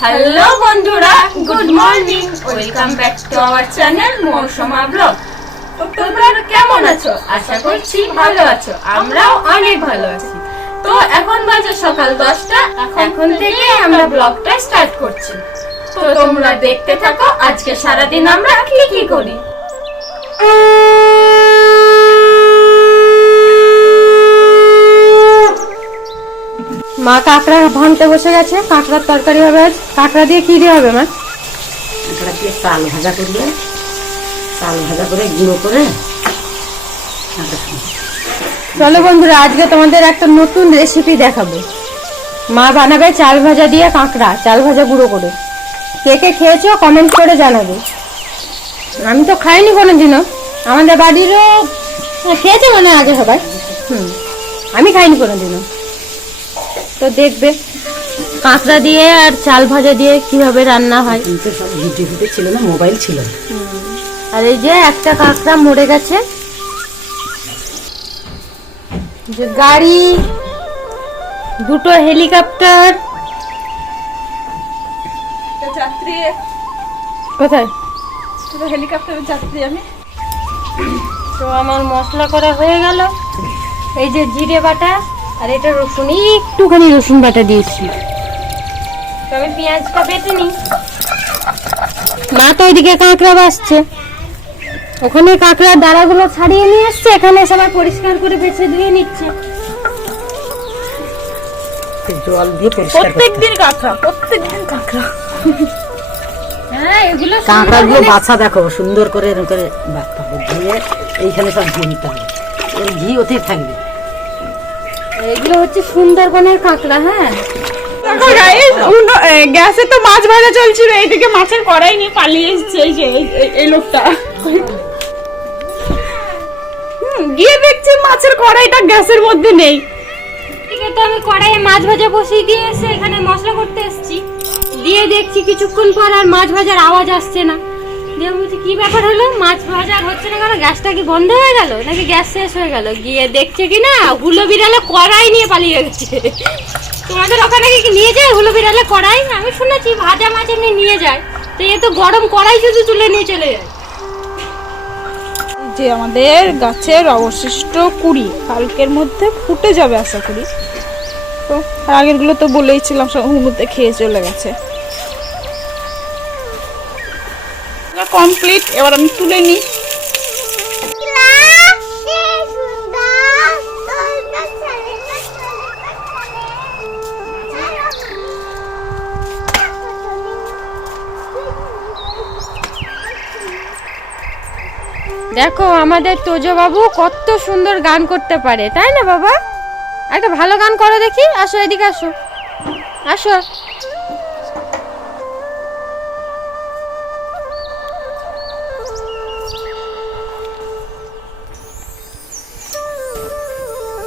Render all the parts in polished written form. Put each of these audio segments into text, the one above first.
Hello বন্ধুরা, good morning. Welcome back to our channel Mousuma blog. তোমরা কেমন আছো? আশা করছি ভালো আছো। আমরাও অনেক ভালো আছি। তো এখন বাজে সকাল 10টা। এখন থেকে আমরা ব্লগটা স্টার্ট করছি। তো তোমরা দেখতে থাকো আজকে সারাদিন আমরা কি কি করি। মা কাঁকড়া ভাঙতে বসে গেছে। কাঁকড়ার তরকারি হবে। কাঁকড়া দিয়ে কি দিয়ে হবে মা? কাঁকড়া দিয়ে চাল ভাজা করবে, চাল ভাজা করে গুঁড়ো করে। চলো বন্ধুরা, আজকে তোমাদের একটা নতুন রেসিপি দেখাবো। মা বানাবে চাল ভাজা দিয়ে কাঁকড়া, চাল ভাজা গুঁড়ো করে। কে কে খেয়েছো কমেন্ট করে জানাবে। আমি তো খাইনি কোনোদিনও। আমাদের বাড়িরও খেয়েছে মনে হয় আগে সবাই। আমি খাইনি কোনোদিনও। তো দেখবে কাঁকড়া দিয়ে আর চাল ভাজা দিয়ে কিভাবে রান্না হয়। কিন্তু সব ইউটিউবে ছিল না, মোবাইল ছিল। আর এই যে একটা কাঁকড়া মরে গেছে। যে গাড়ি, দুটো হেলিকপ্টার। যাত্রী কোথায়? হেলিকপ্টারের যাত্রী আমি। তো আমার মশলা করা হয়ে গেল। এই যে জিরে বাটা আর এটা রসুন, একটুখানি রসুন বাটা দিয়েছি। তো আমি পেঁয়াজটা বেটে নিই। মা তো ওইদিকে কাঁকড়া বাছছে। ওখানে কাঁকড়ার দাঁড়াগুলো ছাড়িয়ে নিয়ে এসছে, এখানে সবাই পরিষ্কার করে বেছে দিয়ে নিচ্ছে। জল দিয়ে পরিষ্কার করতে। প্রত্যেকদিন কাঁকড়া। হ্যাঁ, এগুলো কাঁকড়াগুলো বাছা দেখো সুন্দর করে এরকম করে বাছতে হবে, ধুয়ে এইখানে সব দিয়ে নিতে হবে। এর ঘি ওতে থাকবে। এগুলো হচ্ছে সুন্দরবনের কাঁকড়া। হ্যাঁ, দেখো গাইস, গ্যাসে তো মাছ ভাজা চলছিল, এইদিকে মাছের কড়াই নিয়ে পালিয়ে এসেছে এই যে এই লোকটা। গিয়ে দেখছি মাছের কড়াইটা গ্যাসের মধ্যে নেই। ঠিক আছে, আমি কড়াইয়ে মাছ ভাজা বসিয়ে দিয়ে এসে এখানে মশলা করতে এসেছি। দিয়ে দেখছি কিছুক্ষণ পর আর মাছ ভাজার আওয়াজ আসছে না। দিয়ে বলছি কি ব্যাপার হলো, মাছ ভাজা আর হচ্ছে না কেন? গ্যাসটা কি বন্ধ হয়ে গেল নাকি গ্যাস শেষ হয়ে গেল? গিয়ে দেখছে কি না, হুলো বিড়ালে কড়াই নিয়ে পালিয়ে গেছে। তোমাদের ওখানে কি নিয়ে যায় হুলো বিড়ালে কড়াই? আমি শুনেছি ভাজা মাছ এমনি নিয়ে যায়। তো এ তো গরম কড়াই শুধু তুলে নিয়ে চলে যায়। যে আমাদের গাছের অবশিষ্ট কুড়ি কালকের মধ্যে ফুটে যাবে আশা করি। তো আর আগের গুলো তো বলেইছিলাম সব হুমুতে খেয়ে চলে গেছে। কমপ্লিট, এবার আমি তুলে নিই। দেখো আমাদের তোজো বাবু কত সুন্দর গান করতে পারে, তাই না বাবা? একটা ভালো গান করো দেখি। আসো এদিকে, আসো আসো।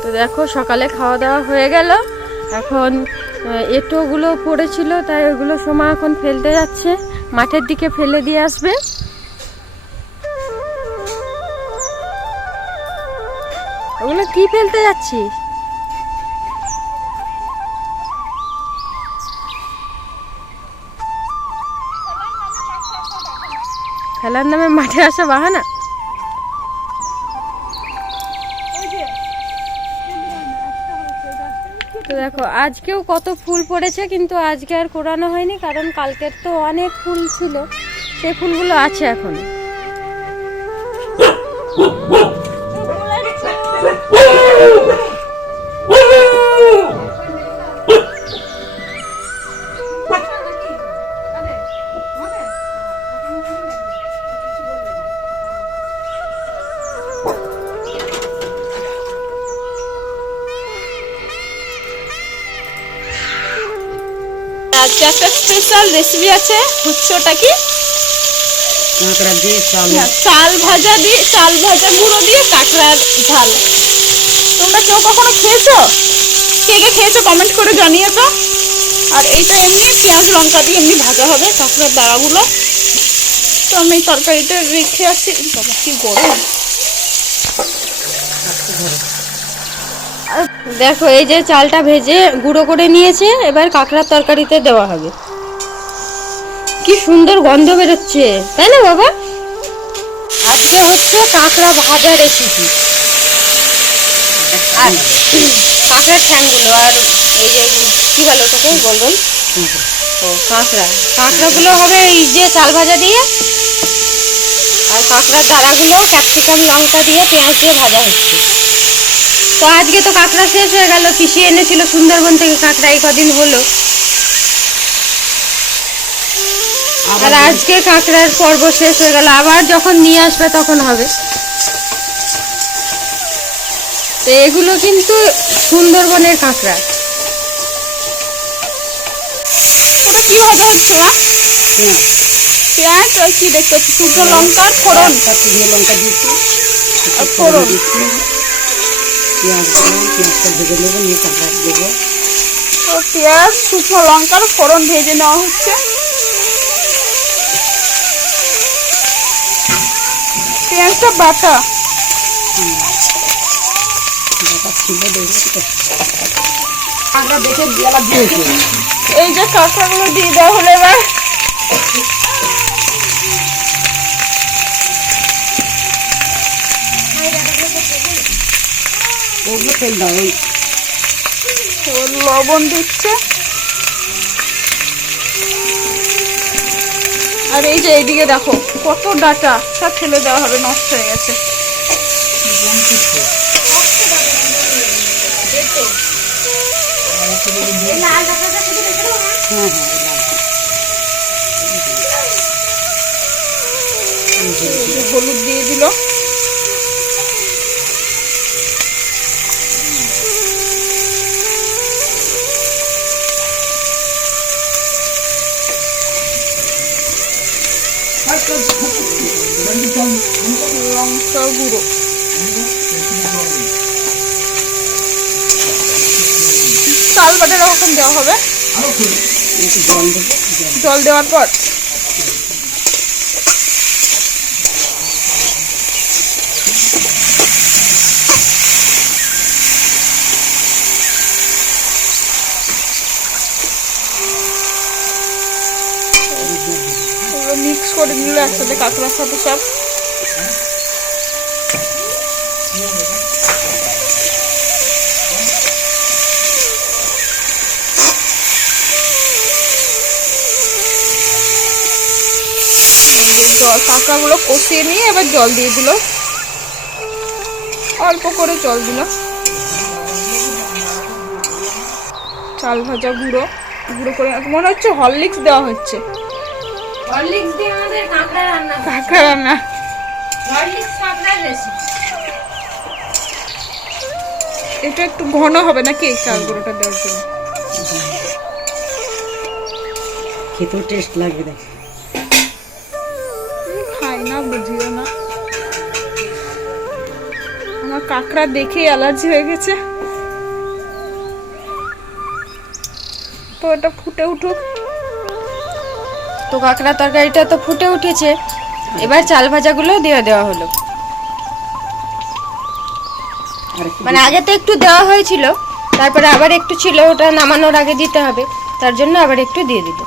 তো দেখো সকালে খাওয়া দাওয়া হয়ে গেল। এখন এঁটোগুলো পড়েছিল, তাই ওগুলো সোমা এখন ফেলতে যাচ্ছে, মাঠের দিকে ফেলে দিয়ে আসবে। ওগুলো কি ফেলতে যাচ্ছিস? খেলার নামে মাঠে আসা বাহানা। তো দেখো আজকেও কত ফুল পড়েছে, কিন্তু আজকে আর কোরানো হয়নি, কারণ কালকের তো অনেক ফুল ছিল, সেই ফুলগুলো আছে এখনো। আজকে একটা স্পেশাল রেসিপি আছে। হচ্ছেটা কি? কাঁকড়া দিয়ে চাল ভাজা দিয়ে, চাল ভাজা গুঁড়ো দিয়ে কাঁকড়ার ঝাল। তোমরা কেউ কখনো খেয়েছো? কে কে খেয়েছো কমেন্ট করে জানিয়ে তো। আর এইটা এমনি পেঁয়াজ লঙ্কা দিয়ে এমনি ভাজা হবে কাঁকড়ার দাঁড়াগুলো। তো আমি তরকারিটা রেখে আসি। বাবা কি গরম। দেখো এই যে চালটা ভেজে গুঁড়ো করে নিয়েছে, এবার কাঁকড়ার তরকারিতে দেওয়া হবে। কি সুন্দর গন্ধ বেরোচ্ছে, তাই না বাবা? আজকে হচ্ছে কাঁকড়া ভাজা রেসিপি। আর কাঁকড়ার ঠ্যাংগুলো আর এই যে কি বলো ওটাকে, গোল গোল ও কাঁকড়াগুলো হবে এই যে চাল ভাজা দিয়ে, আর কাঁকড়ার দাঁড়াগুলো ক্যাপসিকাম লঙ্কা দিয়ে পেঁয়াজ দিয়ে ভাজা হচ্ছে। তো আজকে তো কাঁকড়া শেষ হয়ে গেল, পিসি এনেছিল সুন্দরবন থেকে কাঁকড়া, এই কদিন হলো। আর আজকে কাঁকড়ার পর্ব শেষ হয়ে গেল, আবার যখন নিয়ে আসবে তখন হবে। তো এগুলো কিন্তু সুন্দরবনের কাঁকড়া। ওটা কি ভাজা হচ্ছে মা? পেঁয়াজ আর কি দেখতে পাচ্ছি, শুকনো লঙ্কার ফোড়ন, শুকনো লঙ্কা দিয়েছি, আর ফোড়ন দিচ্ছি, পেঁয়াজটা ভেজে নেবো, নিয়ে কাঁকড়া দেবো। তো পেঁয়াজ শুকনো লঙ্কার ফোড়ন ভেজে নেওয়া হচ্ছে। পেঁয়াজটা বাটা ছিল দেখবো, কাঁকড়া দেখে বেলা দিয়েছে। এই যে কাঁকড়াগুলো দিয়ে দেওয়া হলো এবার। ওগুলো তেল দাও, ওই তো লবণ দিচ্ছে। আর এই যে এইদিকে দেখো কত ডাটা, সব ফেলে দেওয়া হবে, নষ্ট হয়ে গেছে। হ্যাঁ এই যে হলুদ দিয়ে দিল। লঙ্কা গুঁড়ো, চাল বাটার রকম দেওয়া হবে। জল দেবো, জল দেওয়ার পর মিক্স করে নিল একসাথে কাঁকড়ার সাথে সব। জল, কাঁকড়াগুলো কষিয়ে নিয়ে এবার জল দিয়ে দিল, অল্প করে জল দিল। চাল ভাজা গুঁড়ো গুঁড়ো করে, মনে হচ্ছে হরলিক্স দেওয়া হচ্ছে। হরলিক্স দিয়ে আমাদের কাঁকড়া রান্না, কাঁকড়া রান্না। হরলিক্স কাঁকড়ার রেসিপি। এটা একটু ঘন হবে নাকি এই চাল গুঁড়োটা দেওয়ার জন্য? খেতেও টেস্ট লাগবে। দেখ খাই না, বুঝিও না, আমার কাঁকড়া দেখেই অ্যালার্জি হয়ে গেছে। তো এটা ফুটে উঠুক। তো কাঁকড়া তরকারিটা তো ফুটে উঠেছে, এবার চাল ভাজাগুলো দিয়ে দেওয়া হলো। মানে আগে তো একটু দেওয়া হয়েছিল, তারপরে আবার একটু ছিল, ওটা নামানোর আগে দিতে হবে, তার জন্য আবার একটু দিয়ে দিল।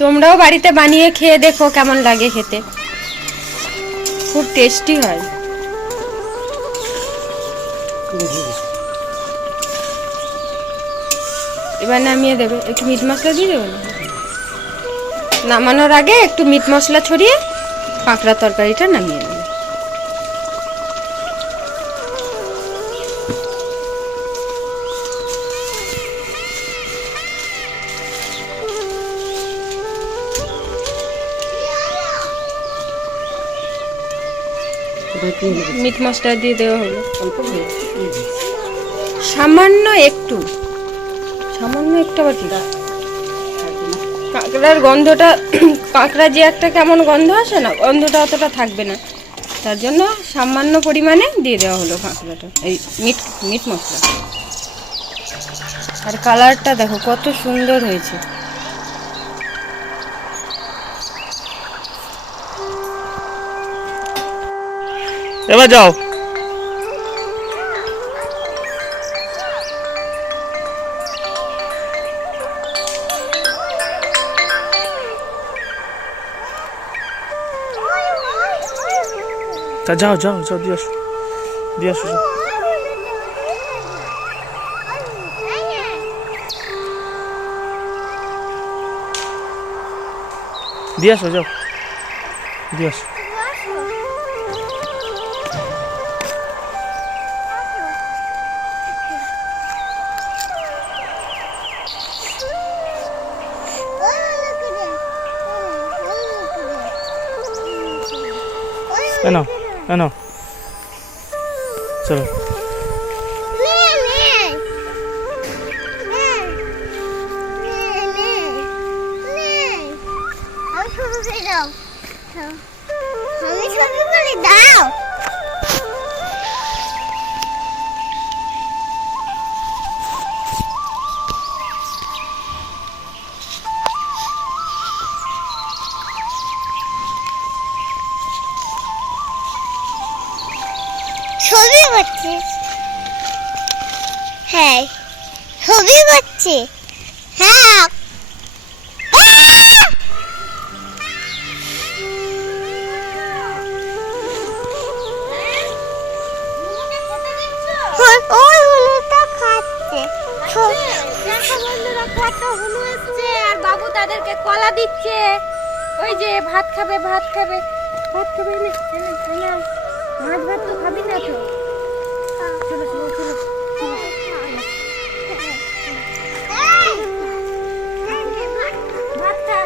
তোমরাও বাড়িতে বানিয়ে খেয়ে দেখো কেমন লাগে খেতে, খুব টেস্টি হয়। এবার নামিয়ে দেবে, একটু মিট মশলা দিয়ে দেবে না? নামানোর আগে একটু মিট মশলা ছড়িয়ে কাঁকড়া তরকারিটা নামিয়ে দেবে। মিট মশলা দিয়ে দেওয়া হলো সামান্য একটু, সামান্য একটু। আবার ঠিক কাঁকড়ার গন্ধটা, কাঁকড়া যে একটা কেমন গন্ধ আসে না, গন্ধটা অতটা থাকবে না, তার জন্য সামান্য পরিমাণে দিয়ে দেওয়া হলো কাঁকড়াটা, এই মিট মশলা। আর কালারটা দেখো কত সুন্দর হয়েছে। এবার যাও। তা যাও যাও যাও, দিয়ে আসো দিয়ে আসো, যাও। দিয়ে আসো, যাও দিয়ে আসো। এনো এনো, চলো। আমি ছবি বলি দাও। ছবি করছে, হ্যাঁ ছবি করছে, হ্যাঁ। ওই হলুদটা খাচ্ছে। দেখো বন্ধুরা, কত হুলু এসছে আর বাবু তাদেরকে কলা দিচ্ছে। ওই যে ভাত খাবে ভাত খাবে ভাত খাবে, মাছ ভাত তো খাবি না তো? চলো চলো চলো, ভাত খা।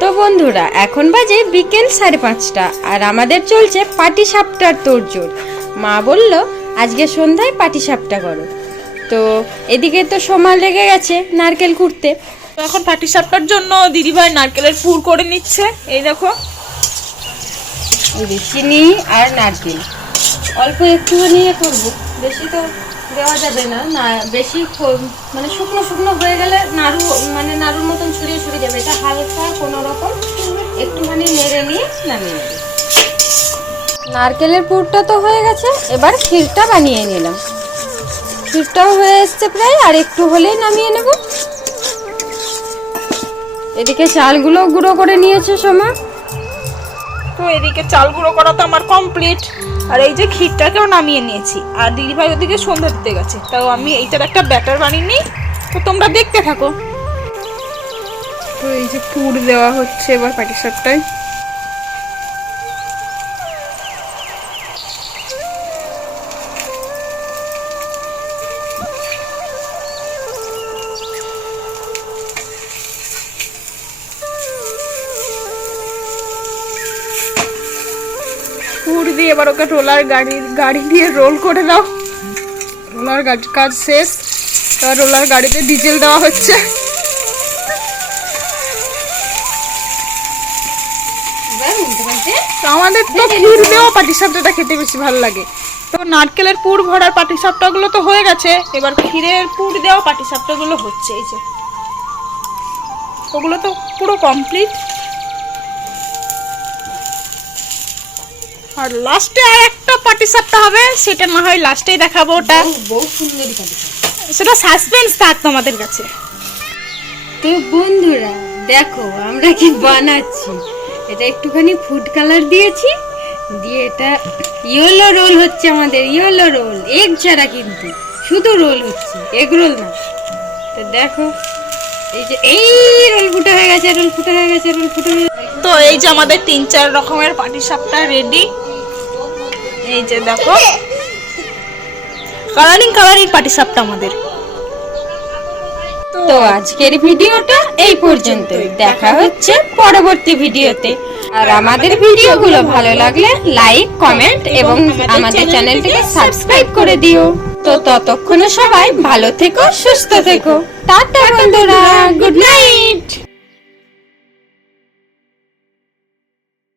তো বন্ধুরা, এখন বাজে বিকেল 5:30 আর আমাদের চলছে পাটিসাপটার তোড়জোড়। মা বলল আজকে সন্ধ্যায় পাটিসাপটা করো। তো এদিকে তো সময় লেগে গেছে নারকেল কুড়তে। তো এখন পাটিসাপটার জন্য দিদিভাই নারকেলের পুর করে নিচ্ছে। এই দেখো, এই যে চিনি আর নারকেল অল্প একটুখানি করবো, বেশি তো দেওয়া যাবে না, না বেশি মানে শুকনো শুকনো হয়ে গেলে নাড়ু মানে নাড়ুর মতন ছড়িয়ে ছড়িয়ে যাবে। এটা হালকা কোনো রকম একটুখানি নেড়ে নিয়ে নামিয়ে নেবে। নারকেলের পুরটা তো হয়ে গেছে, এবার ক্ষীরটা বানিয়ে নিলাম। ক্ষীরটাও হয়ে এসছে প্রায়, আর একটু হলেই নামিয়ে নেব। এদিকে চালগুলো গুঁড়ো করে নিয়েছে সোমা। তো এদিকে চাল গুঁড়ো করা তো আমার কমপ্লিট, আর এই যে ক্ষীরটাকেও নামিয়ে নিয়েছি। আর দিদিভাই ওদিকে সন্ধ্যা দিতে গেছে, তাও আমি এইটার একটা ব্যাটার বানিয়ে নিই। তো তোমরা দেখতে থাকো। তো এই যে পুর দেওয়া হচ্ছে এবার পাটিসাপটায়। পুর দিয়ে এবার ওকে রোলার গাড়ি দিয়ে রোল করে দাও। রোলার কাজ শেষ, এবার রোলার গাড়িতে ডিজেল দেওয়া হচ্ছে। তো আমাদের তো ক্ষীর দেওয়া পাটিসাপটাটা খেতে বেশি ভালো লাগে। তো নারকেলের পুর ভরার পাটিসাপটাগুলো তো হয়ে গেছে, এবার ক্ষীরের পুর দেওয়া পাটিসাপটাগুলো হচ্ছে। এই যে ওগুলো তো পুরো কমপ্লিট। আর লাস্টে আর একটা পাটিসাপটা হবে, সেটা না হয় লাস্টেই দেখাবো। ওটা বহু সুন্দরী পাটিসাপটা, সেটা সাসপেন্স থাক তোমাদের কাছে। তো বন্ধুরা দেখো আমরা কি বানাচ্ছি। এটা একটুখানি ফুড কালার দিয়েছি, দিয়ে এটা ইয়েলো রোল হচ্ছে আমাদের, ইয়েলো রোল এগ ছাড়া, কিন্তু শুধু রোল হচ্ছে, এগ রোল না। তো দেখো এই যে এই রোল ফুটা হয়ে গেছে, রোল ফুটা হয়ে গেছে, রোল ফুটা হয়ে গেছে। তো এই যে আমাদের 3-4 রকমের পাটিসাপটা রেডি। এই যে দেখো, কালারিং পাটিসাপটা আমাদের। তো আজকের ভিডিওটা এই পর্যন্তই, দেখা হচ্ছে পরবর্তী ভিডিওতে। আর আমাদের ভিডিওগুলো ভালো লাগলে লাইক, কমেন্ট এবং আমাদের চ্যানেলটিকে সাবস্ক্রাইব করে দিও। তো ততক্ষণে সবাই ভালো থেকো, সুস্থ থেকো। টাটা বন্ধুরা, গুড নাইট।